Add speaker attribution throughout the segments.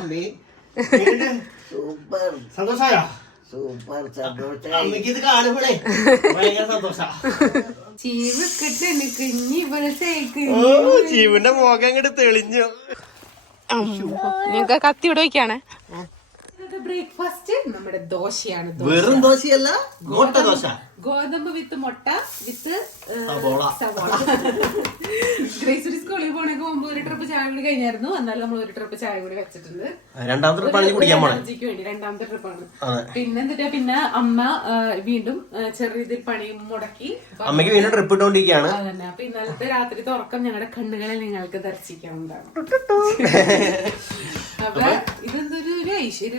Speaker 1: അമ്മേ.
Speaker 2: Super.
Speaker 1: സന്തോഷായോ?
Speaker 2: Super സന്തോഷായി.
Speaker 1: അമ്മയ്ക്ക് ഇത് കാണുമ്പോഴേ ഭയങ്കര സന്തോഷ. ജീവന്റെ മുഖം അങ്ങോട്ട് തെളിഞ്ഞു.
Speaker 3: നിങ്ങക്ക് കത്തി ഇവിടെ വയ്ക്കാണ് ബ്രേക്ക്ഫാസ്റ്റ് നമ്മുടെ ദോശയാണ്. ദോശ.
Speaker 1: വെറും ദോശയല്ല മുട്ട ദോശ.
Speaker 3: ഗോതമ്പ് വിത്ത് മുട്ട വിത്ത്
Speaker 1: സവോള.
Speaker 3: സവോള. ഗ്രേസുരി സ്കൂളിൽ പോണൊക്കെ മുമ്പ് ഒരു ട്രിപ്പ് ചായ കൂടി കഴിഞ്ഞായിരുന്നു. എന്നാലും നമ്മൾ ഒരു ട്രിപ്പ് ചായ കൂടി വെച്ചിട്ടുണ്ട്.
Speaker 1: രണ്ടാമത്തെ ട്രിപ്പാണ് കുടിക്കാൻ
Speaker 3: എനർജിക്ക് വേണ്ടി രണ്ടാമത്തെ ട്രിപ്പാണ്. പിന്നെ എന്നിട്ട് പിന്നെ അമ്മ വീണ്ടും ചെറിയ രീതിയിൽ പണി മുടക്കി
Speaker 1: അമ്മയ്ക്ക് വീണ്ടും ട്രിപ്പ് ഇട്ടുകൊണ്ടിരിക്കുകയാണ്
Speaker 3: അതന്നെ. അപ്പൊ ഇന്നലത്തെ രാത്രി തുറക്കം ഞങ്ങളുടെ കണ്ണുകളെ നിങ്ങൾക്ക് ദർശിക്കാവുന്നതാണ്. അപ്പൊ ഇതെന്തൊരു
Speaker 1: ഷേപ്പ്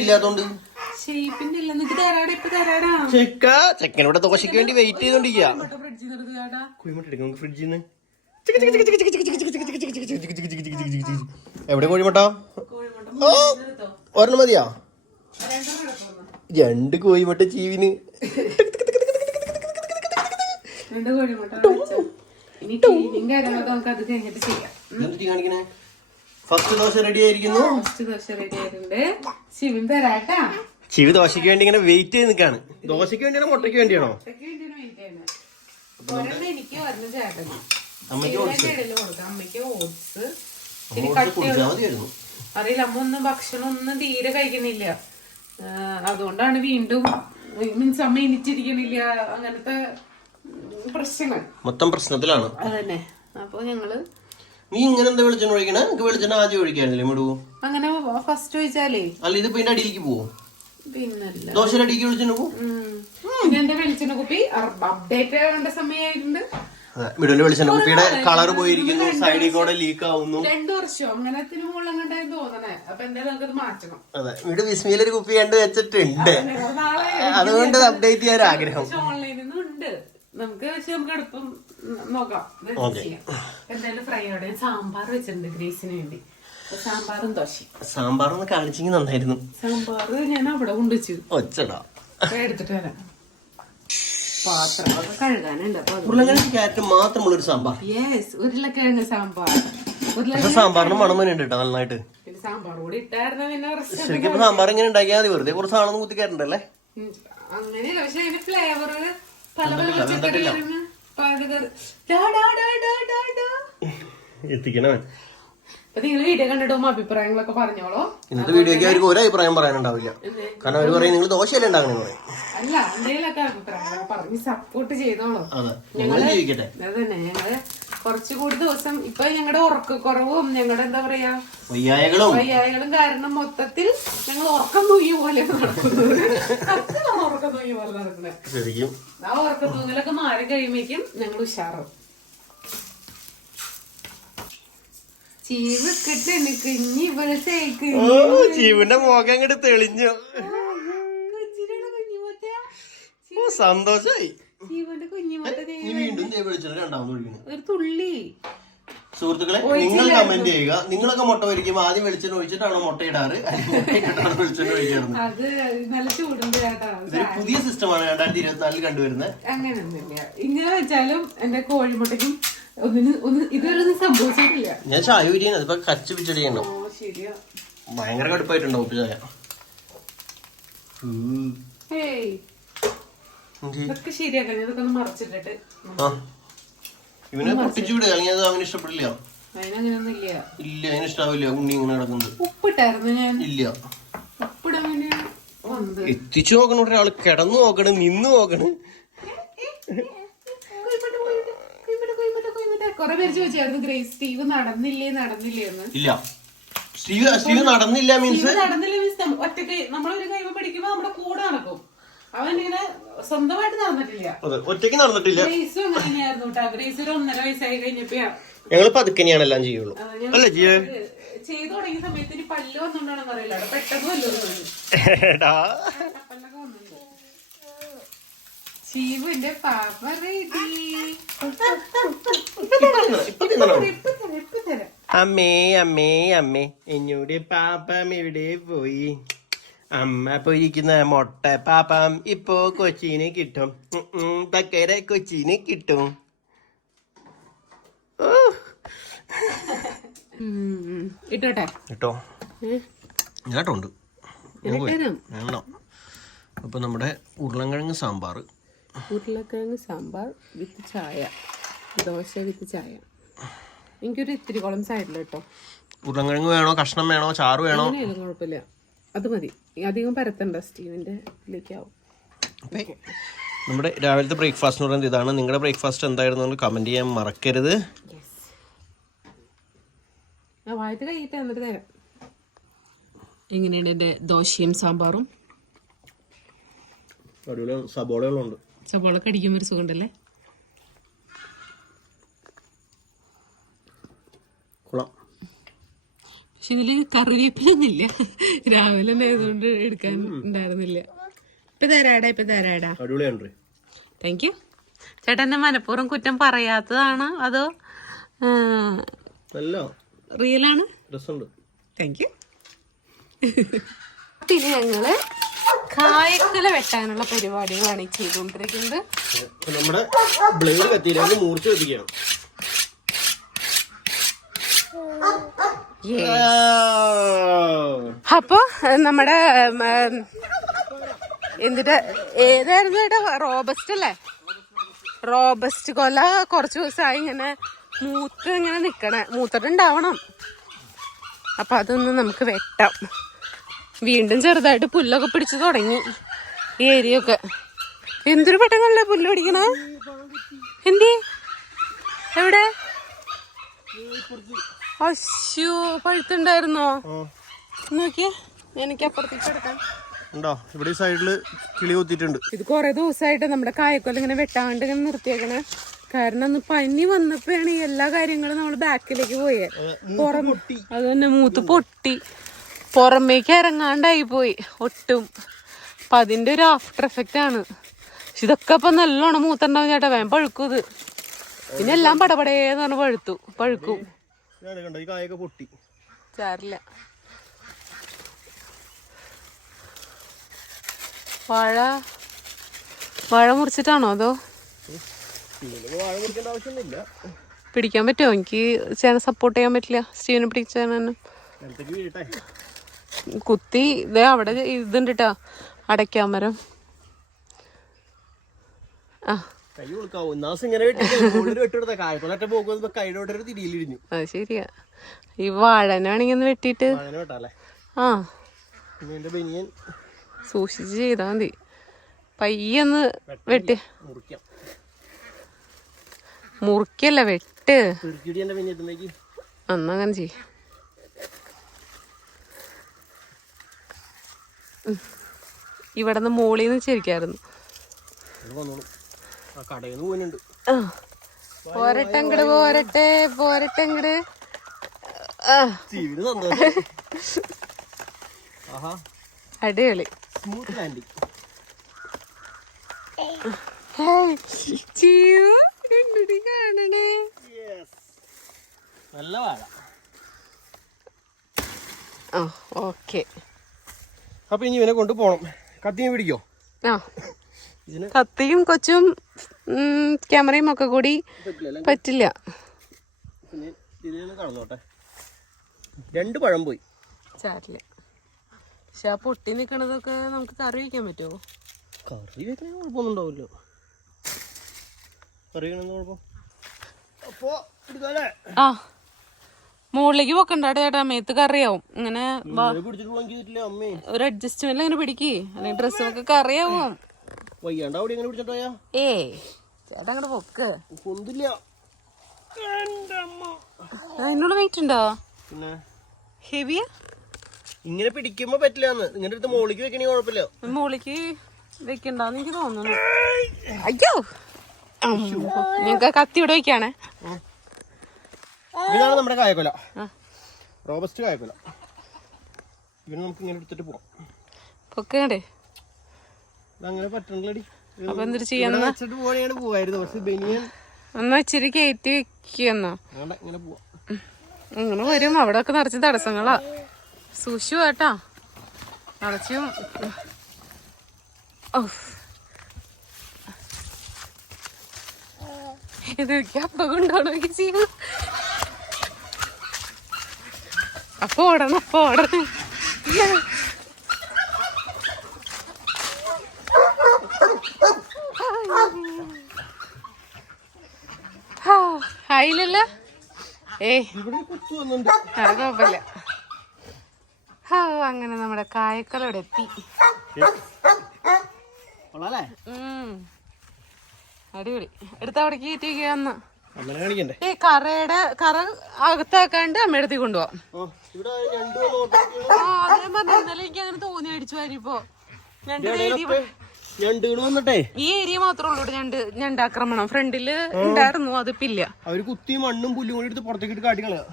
Speaker 1: ഇല്ലാത്തോണ്ട്
Speaker 3: ഷേപ്പിന്റെ ഇല്ല നിനക്ക് തരാടാ ഇപ്പൊ തരാടാ
Speaker 1: ചെക്ക ചെക്കൻ ഇവിടെ ദോശയ്ക്ക് വേണ്ടി വെയിറ്റ് ചെയ്തോണ്ടിരിക്കുക
Speaker 3: ഫ്രിഡ്ജിൽ നിർത്തുകാടാ
Speaker 1: കുഴിമുട്ട എടുക്കും ഫ്രിഡ്ജിൽ നിന്ന് എവിടെ കോഴിമുട്ട ഓ ഒരെണ്ണം മതിയാ രണ്ട് കോഴിമുട്ട ചീവിന്
Speaker 3: രണ്ട് കോഴിമുട്ട. ഇനി കാര്യങ്ങളൊക്കെ നമുക്ക് അത് കഴിഞ്ഞിട്ട് ചെയ്യാം
Speaker 1: കാണിക്കണേ ഫസ്റ്റ് ദോശ റെഡി ആയിരിക്കുന്നു.
Speaker 3: ഫസ്റ്റ് ദോശ റെഡി ആയിട്ടുണ്ട്. ശിവൻ തരാട്ടാ.
Speaker 1: ചീവി ദോശയ്ക്ക് വേണ്ടി ഇങ്ങനെ വെയിറ്റ് ചെയ്ത് നിൽക്കാണ് ദോശയ്ക്ക് വേണ്ടിയാണോ മുട്ടയ്ക്ക് വേണ്ടിയാണോ?
Speaker 3: അറിയില്ല അമ്മ ഒന്നും ഭക്ഷണം ഒന്നും തീരെ കഴിക്കുന്നില്ല. അതുകൊണ്ടാണ് വീണ്ടും മീൻസ് അമ്മ ഇനിച്ചിരിക്കണില്ല അങ്ങനത്തെ പ്രശ്നങ്ങൾ.
Speaker 1: മൊത്തം പ്രശ്നത്തിലാണ്.
Speaker 3: അതന്നെ. അപ്പൊ ഞങ്ങൾ
Speaker 1: നീ ഇങ്ങനെ എന്താ വെളിച്ചെണ്ണ ഒഴിക്കണേ? എനിക്ക് വെളിച്ചെണ്ണ ആദ്യം ഒഴിക്കാനല്ലേ മിടു?
Speaker 3: അങ്ങനെ ഫസ്റ്റ് ഒഴിച്ചാലേ.
Speaker 1: അല്ല ഇത് പിന്നെ അടിയിലേക്ക് പോവും?
Speaker 3: പിന്നല്ല.
Speaker 1: ദോശയുടെ അടിക്ക് വെളിച്ചെണ്ണ പോവും?
Speaker 3: എന്റെ വെളിച്ചെണ്ണ കുപ്പി? അപ്ഡേറ്റ് ആവേണ്ട സമയമായിട്ടുണ്ട്
Speaker 1: മിടുവിന്റെ വെളിച്ചെണ്ണ കുപ്പിയുടെ കളർ പോയിരിക്കുന്നു സൈഡിൽ കൂടെ ലീക്ക് ആവുന്നു.
Speaker 3: രണ്ടു വർഷം. അങ്ങനെ മുകളിൽ കണ്ടായി തോന്നണേ. അപ്പൊ എന്തായാലും നമുക്കത് മാറ്റണം.
Speaker 1: അതെ വീട് വിസ്മയിലൊരു കുപ്പി കണ്ട് വെച്ചിട്ടുണ്ട്. അതുകൊണ്ട് അപ്ഡേറ്റ് ചെയ്യാൻ ആഗ്രഹം.
Speaker 3: ഓൺലൈനിൽ നിന്നും ഉണ്ട്. നമുക്ക് പക്ഷെ നമുക്ക് എളുപ്പം നോക്കാം. എന്തായാലും ഫ്രൈ അവിടെ സാമ്പാർ വെച്ചിട്ടുണ്ട് ഗ്രീസിന് വേണ്ടി. സാമ്പാറും ദോശയും.
Speaker 1: സാമ്പാറൊന്ന് കാണിച്ചെങ്കിൽ നന്നായിരുന്നു.
Speaker 3: സാമ്പാർ ഞാൻ അവിടെ കൊണ്ടുവച്ചു.
Speaker 1: ഒച്ചടാ.
Speaker 3: എടുത്തിട്ട് വരാം. പാത്രങ്ങളൊക്കെ കഴുകാനുണ്ട്.
Speaker 1: ഉരുളക്കിഴങ്ങ് ക്യാരറ്റ് മാത്രമുള്ള ഒരു സാമ്പാർ.
Speaker 3: യെസ് ഉരുളക്കിഴങ്ങ് സാമ്പാർ.
Speaker 1: സാമ്പാറിന് മണം തന്നെ ഉണ്ട് നന്നായിട്ട്.
Speaker 3: സാമ്പാർ കൂടി ഇട്ടായിരുന്നു പിന്നെ
Speaker 1: ശരിക്കും സാമ്പാർ ഇങ്ങനെ ഉണ്ടാക്കിയാൽ മതി. വെറുതെ കുറച്ച് സാധനം കുത്തിക്കാറുണ്ടല്ലേ
Speaker 3: ഉം. അങ്ങനെയല്ല. പക്ഷെ അതിന്റെ ഫ്ലേവർ പല പല ഡാ.
Speaker 1: എത്തിക്കണേ
Speaker 3: നിങ്ങൾ വീഡിയോ കണ്ടിട്ട് അഭിപ്രായങ്ങളൊക്കെ പറഞ്ഞോളൂ.
Speaker 1: ഇന്നത്തെ വീഡിയോക്ക് അവർക്ക് ഒരു അഭിപ്രായം പറയാനുണ്ടാവില്ല. കാരണം അവർ പറയും നിങ്ങൾ ദോശയല്ലേ ഉണ്ടാക്കണേ
Speaker 3: അല്ല എന്തെങ്കിലുമൊക്കെ അഭിപ്രായങ്ങൾ പറഞ്ഞ് സപ്പോർട്ട് ചെയ്തോളോ.
Speaker 1: അതെ. ഞങ്ങൾ ജീവിക്കട്ടെ.
Speaker 3: അതന്നെ ഞങ്ങൾ കുറച്ചുകൂടി ദിവസം ഇപ്പൊ ഞങ്ങളുടെ ഉറക്കക്കുറവും ഞങ്ങളുടെ എന്താ പറയാ
Speaker 1: വയ്യായകളും
Speaker 3: വയ്യായകളും കാരണം മൊത്തത്തിൽ ഞങ്ങൾ ഉറക്കം തൂങ്ങിയ പോലെ നടക്കുന്നത്. സത്യമാണ് ഉറക്കം തൂങ്ങിയ പോലെ നടക്കുന്നത്
Speaker 1: ശരിക്കും.
Speaker 3: ആ ഉറക്കം തൂങ്ങലൊക്കെ മാറി കഴിയുമ്പോഴേക്കും ഞങ്ങൾ ഉഷാറും ചീവക്കിട്ട് എനിക്ക് ഇനി വെളുത്തേക്ക്
Speaker 1: ഓ ജീവന്റെ മുഖം അങ്ങോട്ട് തെളിഞ്ഞു. സന്തോഷായി.
Speaker 3: ജീവന്റെ
Speaker 1: വിളിക്കുന്നു
Speaker 3: ഒരു തുള്ളി.
Speaker 1: സുഹൃത്തുക്കളെ നിങ്ങൾ കമന്റ് ചെയ്യുക. നിങ്ങളൊക്കെ മുട്ട ഒഴിക്കുമ്പോൾ ആദ്യം വെളിച്ചെണ്ണ ഒഴിച്ചിട്ടാണോ മുട്ട ഇടാറ്? അല്ലെങ്കിൽ വെളിച്ചെണ്ണ ഒഴിക്കാറുണ്ട് ഇതൊരു പുതിയ സിസ്റ്റമാണ് രണ്ടായിരത്തി ഇരുപത്തിനാലിൽ കണ്ടുവരുന്നത്.
Speaker 3: അങ്ങനെയൊന്നുമില്ല ഇങ്ങനെ വെച്ചാലും എന്റെ കോഴിമുട്ടയ്ക്കും ഇതുവരെ സംഭവിച്ചിട്ടില്ല.
Speaker 1: ഞാൻ ചായ പിരിയാണ് അതിപ്പോ കച്ച പിച്ചടിയുണ്ടോ ഭയങ്കര കടുപ്പായിട്ടുണ്ടോ ഉപ്പ് ചായ?
Speaker 3: ഇതൊക്കെ ശരിയാക്കാൻ ഇതൊക്കെ ഒന്ന് മറച്ചിട്ടിട്ട്.
Speaker 1: ആ. ഇവനെ പൊട്ടിച്ചു വിടുക. അല്ലെങ്കിൽ അത് അവന് ഇഷ്ടപ്പെടില്ല.
Speaker 3: ഇല്ല
Speaker 1: അതിന് ഇഷ്ടാവില്ല. ഉണ്ണി ഇങ്ങനെ കിടക്കുന്നത്
Speaker 3: ഉപ്പിട്ടായിരുന്നു ഞാൻ.
Speaker 1: ഇല്ല.
Speaker 3: ഉപ്പിടാൻ വേണ്ടി വന്നത്.
Speaker 1: എത്തിച്ചു നോക്കണ. ഒരാൾ കിടന്നു നോക്കണ് നിന്ന് നോക്കണ്.
Speaker 3: കുറെ പേര് ചോദിച്ചായിരുന്നു ഗ്രേസ് സ്റ്റീവ് നടന്നില്ലേ നടന്നില്ലേ എന്ന്.
Speaker 1: ഇല്ല. സ്റ്റീവ് സ്റ്റീവ് നടന്നില്ല മീൻസ്?
Speaker 3: നടന്നില്ല മീൻസ് ഒറ്റയ്ക്ക് നമ്മളൊരു കൈവ് പിടിക്കുമ്പോ നമ്മുടെ കൂടെ നടക്കും. സ്വന്തമായിട്ട് നടന്നിട്ടില്ല.
Speaker 1: ഒറ്റയ്ക്ക് നടന്നിട്ടില്ല.
Speaker 3: ഗ്രേസും അങ്ങനെ തന്നെയായിരുന്നു കേട്ടോ. ഗ്രേസ് ഒരു ഒന്നര വയസ്സായി കഴിഞ്ഞപ്പോ
Speaker 1: ഞങ്ങൾ പതുക്കെയാണ് എല്ലാം ചെയ്യുള്ളൂ. അല്ലേ ജിയ?
Speaker 3: ചെയ്തു തുടങ്ങിയ സമയത്ത് ഇനി പല്ല് വന്നോണ്ടാണെന്ന് അറിയില്ല പെട്ടെന്ന് പല്ല് വന്നു. ശിവന്റെ
Speaker 1: അമ്മേ അമ്മേ അമ്മേ. എന്നോട് പാപ്പം എവിടെ പോയി? അമ്മ പൊരിക്കുന്ന മുട്ട പാപ്പം ഇപ്പോ കൊച്ചിന് കിട്ടും. തക്കര കൊച്ചിനെ കിട്ടും.
Speaker 3: ഇട്ടോട്ടെ?
Speaker 1: ഇട്ടോ. ഞാട്ടുണ്ട്. അപ്പം നമ്മുടെ ഉരുളൻകിഴങ്ങ് സാമ്പാർ
Speaker 3: ഉരുളക്കിഴങ്ങ് സാമ്പാർ വിത്ത് ചായ. ദോശ വിത്ത് ചായ. എനിക്കൊരു ഇത്തിരി കുളം സൈഡിൽ കേട്ടോ.
Speaker 1: ഉരുളൻകിഴങ്ങ് വേണോ? കഷ്ണം വേണോ? ചാറ് വേണോ?
Speaker 3: കുഴപ്പമില്ല. അത് മതി. അധികം പരത്തണ്ട സ്റ്റീവിന്റെ ഇതിലേക്കാവും.
Speaker 1: നമ്മുടെ രാവിലത്തെ ബ്രേക്ക്ഫാസ്റ്റ് എന്ന് പറയുന്നത് ഇതാണ്. നിങ്ങളുടെ ബ്രേക്ക്ഫാസ്റ്റ് എന്തായിരുന്നു കമന്റ് കമന്റ് ചെയ്യാൻ മറക്കരുത്.
Speaker 3: ഞാൻ വായത്ത് കഴിയിട്ട് എന്നിട്ട് തരാം. എങ്ങനെയാണ് എന്റെ ദോശയും സാമ്പാറും?
Speaker 1: സബോളകളുണ്ട്.
Speaker 3: സബോള കടിക്കുമ്പോൾ ഒരു സുഖമുണ്ടല്ലേ
Speaker 1: കുളം
Speaker 3: പക്ഷെ ഇതിൽ കറിവേപ്പിലൊന്നുമില്ല. രാവിലെ തന്നെ ആയതുകൊണ്ട് എടുക്കാൻ ഉണ്ടായിരുന്നില്ല. ഇപ്പൊ തരാടാ ഇപ്പൊ തരാടാ. താങ്ക് യു ചേട്ടൻ എന്നെ മനഃപൂർവം കുറ്റം പറയാത്തതാണ്? അതോ റിയൽ ആണ്? താങ്ക് യു പിന്നെ ഞങ്ങൾ കായക്കല വെട്ടാനുള്ള പരിപാടികളാണ് ഈ ചെയ്തുകൊണ്ടിരിക്കുന്നത്.
Speaker 1: നമ്മുടെ ബ്ലേഡ് കത്തിയിലാണ് മൂർച്ച കത്തിക്കണം
Speaker 3: അപ്പൊ നമ്മുടെ എന്നിട്ട് എന്തിട്ട് ഏതായിരുന്നു ഏട്ടാ? റോബസ്റ്റ് അല്ലേ? റോബസ്റ്റ് കൊല കുറച്ച് ദിവസമായി ഇങ്ങനെ മൂത്ത് ഇങ്ങനെ നിക്കണേ. മൂത്തിട്ടുണ്ടാവണം. അപ്പൊ അതൊന്ന് നമുക്ക് വെട്ടാം. വീണ്ടും ചെറുതായിട്ട് പുല്ലൊക്കെ പിടിച്ചു തുടങ്ങി ഈ ഏരിയൊക്കെ. എന്തൊരു പെട്ടെന്നല്ലേ പുല്ല് പിടിക്കണ? എന്തി? എവിടെ? അശ്യോ പഴുത്തുണ്ടായിരുന്നോ? നോക്കിയേ എനിക്ക് അപ്പുറത്തേക്ക് എടുക്കാം.
Speaker 1: ഉണ്ടോ? ഇവിടെ ഈ സൈഡിൽ കിളി കുത്തിയിട്ടുണ്ട്.
Speaker 3: ഇത് കുറെ ദിവസമായിട്ട് നമ്മുടെ കായക്കൊല ഇങ്ങനെ വെട്ടാണ്ട് ഇങ്ങനെ നിർത്തിയേക്കണേ. കാരണം ഒന്ന് പനി വന്നപ്പോഴാണ് ഈ എല്ലാ കാര്യങ്ങളും നമ്മൾ ബാക്കിലേക്ക് പോയേ. പുറം അത് തന്നെ മൂത്ത് പൊട്ടി. പുറമേക്ക് ഇറങ്ങാണ്ടായി പോയി ഒട്ടും. അപ്പൊ അതിന്റെ ഒരു ആഫ്റ്റർ എഫക്റ്റ് ആണ്. പക്ഷെ ഇതൊക്കെ ഇപ്പൊ നല്ലോണം മൂത്തുണ്ടാവും ചേട്ടാ വേം പഴുക്കും ഇത്. പിന്നെ എല്ലാം പടപടേന്ന് പറഞ്ഞ് പഴുത്തു പഴുക്കും.
Speaker 1: ഇതാണ് കണ്ടോ ഈ കായൊക്കെ പൊട്ടി.
Speaker 3: സാരില്ല വാഴ വാഴ മുറിച്ചിട്ടാണോ അതോ?
Speaker 1: വാഴ മുറിക്കേണ്ട ആവശ്യമൊന്നുമില്ല.
Speaker 3: പിടിക്കാൻ പറ്റുമോ? എനിക്ക് ചേന സപ്പോർട്ട് ചെയ്യാൻ പറ്റില്ല. സ്റ്റീവിനെ
Speaker 1: പിടിച്ച
Speaker 3: കുത്തി ഇതേ അവിടെ ഇതുണ്ട് കേട്ടോ അടയ്ക്കാൻ മരം ആ.
Speaker 1: കൈ കൊടുക്കാവൂ നാസ് ഇങ്ങനെ വെട്ടിയെടുത്ത
Speaker 3: അത് ശരിയാ. ഈ വാഴനാണെങ്കിൽ ഒന്ന് വെട്ടിയിട്ട്
Speaker 1: അങ്ങനെ വെട്ടാല്ലേ?
Speaker 3: ആ.
Speaker 1: ബനിയൻ
Speaker 3: സൂക്ഷിച്ച് ചെയ്താൽ മതി. പയ്യൊന്ന് വെട്ടി.
Speaker 1: മുറിക്കാം.
Speaker 3: മുറിക്കല്ല വെട്ട്.
Speaker 1: പെറുക്കിടി എന്റെ ബനിയത്തുമ്പേക്ക്
Speaker 3: അന്നങ്ങനെ ചെയ്യ. ഇവിടെ നിന്ന് മോളിന്ന് നിന്ന് ചിരിക്കായിരുന്നു
Speaker 1: വന്നോളൂ. കടയിൽ നിന്ന് പോകുന്നുണ്ട്
Speaker 3: ആ. പോരട്ടെ അങ്ങട് പോരട്ടെ പോരട്ടെ അങ്ങട് അടിപൊളി.
Speaker 1: സ്മൂത്ത് ലാൻഡിങ്
Speaker 3: കാണണേ?
Speaker 1: നല്ല വാഴ.
Speaker 3: ആ ഓക്കെ.
Speaker 1: അപ്പൊ ഇനി ഇവനെ കൊണ്ട് പോണം. കത്തിയും പിടിക്കോ?
Speaker 3: ആ. കത്തിയും കൊച്ചും ക്യാമറയും ഒക്കെ കൂടി
Speaker 1: പറ്റില്ല രണ്ട് പഴം പോയി.
Speaker 3: ചാറ്റില്ല പക്ഷെ ആ പൊട്ടി നിക്കണതൊക്കെ നമുക്ക് കറി വയ്ക്കാൻ പറ്റുമോ?
Speaker 1: കറി വെക്കാൻ കുഴപ്പമൊന്നും ഉണ്ടാവില്ലോ കറി കുഴപ്പം? അപ്പോ
Speaker 3: ആ. മുകളിലേക്ക് പൊക്കണ്ട ചേട്ടാ മേത്ത് കറിയാവും. ഇങ്ങനെ ഒരു അഡ്ജസ്റ്റ്മെന്റ് അങ്ങനെ പിടിക്കേ. അല്ലെങ്കിൽ ഡ്രസ്സൊക്കെ കറിയാവും.
Speaker 1: വയ്യാണ്ട് അവിടെ എങ്ങനെ പിടിച്ചിട്ട് പോയാ?
Speaker 3: ഏ ചേട്ടാ അങ്ങോട്ട് പൊക്ക്.
Speaker 1: പൊന്തില്ല. എന്റെ അമ്മ
Speaker 3: അതിനുള്ള വെയിറ്റ് ഉണ്ടോ?
Speaker 1: പിന്നെ?
Speaker 3: ഹെവിയാ
Speaker 1: ഇങ്ങനെ പിടിക്കുമ്പോ പറ്റില്ല ഇങ്ങനെ അടുത്ത് മോളിക്ക് വെക്കണേ കുഴപ്പമില്ല.
Speaker 3: മോളിക്ക് വെക്കണ്ടെന്ന് എനിക്ക് തോന്നുന്നു. അയ്യോ. ഞങ്ങക്ക് കത്തി ഇവിടെ വെക്കാണ്.
Speaker 1: ഇതാണ് നമ്മുടെ കായക്കൊല.
Speaker 3: ആ.
Speaker 1: റോബസ്റ്റ് കായക്കൊല. ഇവന് നമുക്ക് ഇങ്ങനെ എടുത്തിട്ട് പോവാം.
Speaker 3: പൊക്കണ്ടേ
Speaker 1: അങ്ങനെ പറ്റണല്ലടി.
Speaker 3: അപ്പൊ എന്തൊരു ചെയ്യാന്ന
Speaker 1: വെച്ചിട്ട് പോകണേ പോവായിരുന്നു പക്ഷെ ബനിയൻ
Speaker 3: എന്നാ ഇച്ചിരി കയറ്റി വെക്കുന്ന
Speaker 1: വേണ്ട ഇങ്ങനെ പോവാം.
Speaker 3: വരും. അവിടെ ഒക്കെ നിറച്ച് തടസ്സങ്ങളാ. സൂക്ഷിച്ചു കേട്ടാ നിറച്ചും ഇത് അപ്പൊ കൊണ്ടാണോ എനിക്ക് ചെയ്യും. അപ്പൊ ഓടണം അപ്പൊ ഓടണം. ആയില്ലല്ലോ ഏയ്.
Speaker 1: ഇവിടെ കുത്തു വന്നുണ്ട്
Speaker 3: അത് കുഴപ്പമില്ല ഹാ അങ്ങനെ നമ്മുടെ കായക്കലോടെ എത്തി. അടിപൊളി. എടുത്ത് അവിടേക്ക് കയറ്റി വയ്ക്കാന്ന് ഈ കറയുടെ കറ അകത്താക്കാണ്ട് അമ്മയടുത്തേക്ക് കൊണ്ടുപോവാം.
Speaker 1: രണ്ടു നോട്ടൊക്കെയാണ്
Speaker 3: ആ അതേ പറഞ്ഞു ഇന്നലെ എനിക്ക് അങ്ങനെ തോന്നി അടിച്ചു വാരിപ്പോ രണ്ടു ഏരിയ
Speaker 1: ഞണ്ടുകൾ വന്നിട്ടേ.
Speaker 3: ഈ ഏരിയ മാത്രമേ ഉള്ളൂ ഞണ്ട് ഞണ്ടാക്രമണം. ഫ്രണ്ടിൽ ഉണ്ടായിരുന്നു അതിപ്പില്ല
Speaker 1: അവർ കുത്തി മണ്ണും പുല്ലും കൂടി എടുത്ത് പുറത്തേക്ക് ഇട്ട് കാട്ടി കളയാ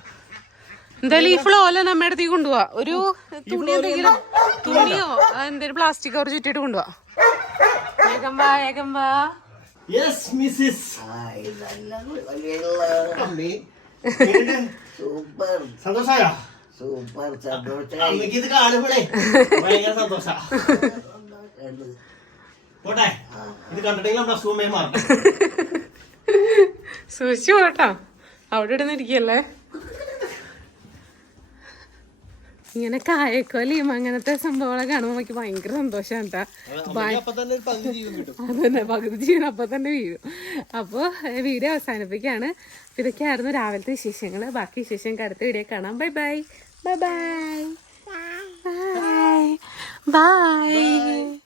Speaker 3: എന്തായാലും ഈ ഫ്ലോല നമ്മുടെ അടുത്തേക്ക് കൊണ്ടുപോവാ. ഒരു തുണി എന്തെങ്കിലും തുണിയോ എന്തെങ്കിലും പ്ലാസ്റ്റിക് കവർ ചുറ്റിട്ട് കൊണ്ടുപോവാ. വേഗം വാ വേഗം വാ.
Speaker 1: യെസ് മിസ്സിസ്
Speaker 2: സൂപ്പർ
Speaker 1: സന്തോഷായ?
Speaker 2: സൂപ്പർ
Speaker 1: അമ്മയ്ക്ക് ഇത് കാണുമ്പോഴേ ഭയങ്കര സന്തോഷ. പോട്ടെ? ഇത് കണ്ടിട്ടെങ്കിൽ നമ്മുടെ അസുഖമേ മാറും.
Speaker 3: സൂക്ഷിച്ചു പോട്ടോ അവിടെ ഇടുന്നിരിക്കല്ലേ? ഇങ്ങനെ കായക്കോലിയും അങ്ങനത്തെ സംഭവങ്ങളൊക്കെ കാണുമ്പോൾ എനിക്ക് ഭയങ്കര സന്തോഷമാണ് കേട്ടാ
Speaker 1: അപ്പൊ കിട്ടും.
Speaker 3: അതന്നെ പകുതി ജീവൻ അപ്പൊ തന്നെ വീഴും. അപ്പോൾ വീഡിയോ അവസാനിപ്പിക്കുകയാണ്. അപ്പൊ ഇതൊക്കെയായിരുന്നു രാവിലത്തെ വിശേഷങ്ങൾ ബാക്കി വിശേഷം അടുത്ത വീഡിയോ കാണാം. Bye bye. Bye. Bye. Bye. Bye.